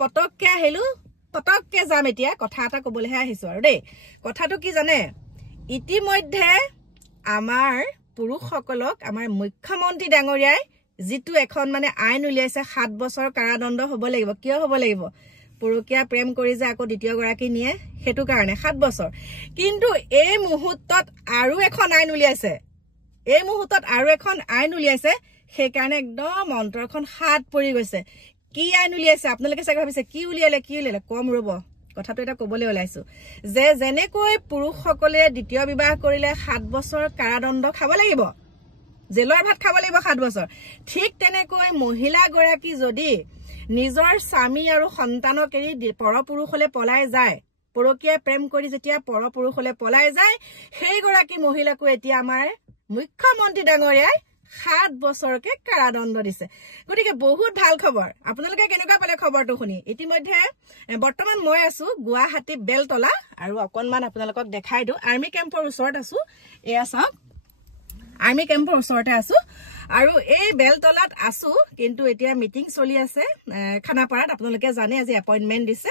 পটককে আহিলো পটককে যাম এতিয়া কথা এটা কবলৈহে আহিছো আৰু দেই কথাটো কি জানে ইতিমধ্যে আমাৰ পুৰুষসকলক আমাৰ মুখ্যমন্ত্ৰী ডাঙৰীয়াই যেটো এখন মানে আইন উলিয়াইছে 7 বছৰ কাৰাদণ্ড হ'ব লাগিব কিয় হ'ব লাগিব পৰকীয়া প্ৰেম কৰি যে আকৌ দ্বিতীয় গৰাকী নিয়ে হেতু কাৰণে 7 বছৰ কিন্তু এই মুহূৰ্তত আৰু এখন আইন উলিয়াইছে সেই কাৰণে একদম অন্তৰখন হাত পৰি গৈছে কি আইন উলিয়াইছে আপোনালোকে চাগে ভাবিছে কি উলিয়ালে কম ৰব কথাটো এটা কবলৈ ওলাইছো যে জেনেকৈ পুৰুষসকলে দ্বিতীয় বিবাহ কৰিলে 7 বছৰ কাৰাদণ্ড খাব লাগিব জেলৰ ভাত খাব লাগিব 7 বছৰ ঠিক তেনেকৈ মহিলা গৰাকী যদি নিজৰ স্বামী আৰু সন্তানক এৰি পৰপুৰুষলৈ পলাই যায় পৰকীয়া প্ৰেম কৰি যেতিয়া পৰপুৰুষলৈ পলাই যায় সেই গৰাকী মহিলাকো এতিয়া আমাৰ মুখ্যমন্ত্ৰী ডাঙৰীয়াই 7 বছৰকে কাৰাদণ্ড দিছে গতিকে বহুত ভাল খবৰ আপোনালোকে কেনেকুৱা পালে খবৰটো শুনি ইতিমধ্যে বৰ্তমান মই আছো গুৱাহাটী বেলতলা আৰু অকনমান আপোনালোকক দেখাই দিও আৰ্মি কেম্পৰ ওচৰত আছো এয়া চাওক আৰ্মি কেম্পৰ ওচৰতে আছো আৰু এই বেলতলাত আছো কিন্তু এতিয়া মিটিং চলি আছে খানাপাৰাত আপোনালোকে জানে আজি এপইন্টমেন্ট দিছে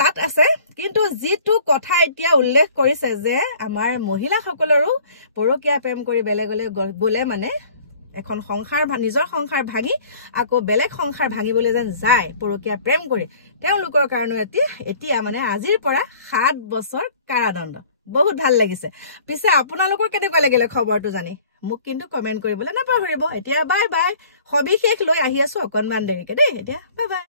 তাত আছে কিন্তু যেটো কথা এতিয়া উল্লেখ কৰিছে যে আমাৰ মহিলাসকলৰো পৰকীয়া প্ৰেম কৰি বেলেগলে গলে মানে এখন সংসাৰ নিজৰ সংসাৰ ভাঙি আকৌ বেলেগ সংসাৰ ভাঙিবলৈ যেন যায় পৰকীয়া প্ৰেম কৰি তেওঁলোকৰ কাৰণে এতিয়া মানে আজিৰ পৰা 7 বছৰ কাৰাদণ্ড বহুত ভাল লাগিছে পিছে আপোনালোকৰ কেনেকুৱা লাগিলে খবৰটো জানি মোক কিন্তু কমেন্ট কৰিবলৈ নাপাহৰিব এতিয়া বাই বাই সবিশেষ লৈ আহি আছো অকনমান দেৰিকে দেই এতিয়া বাই বাই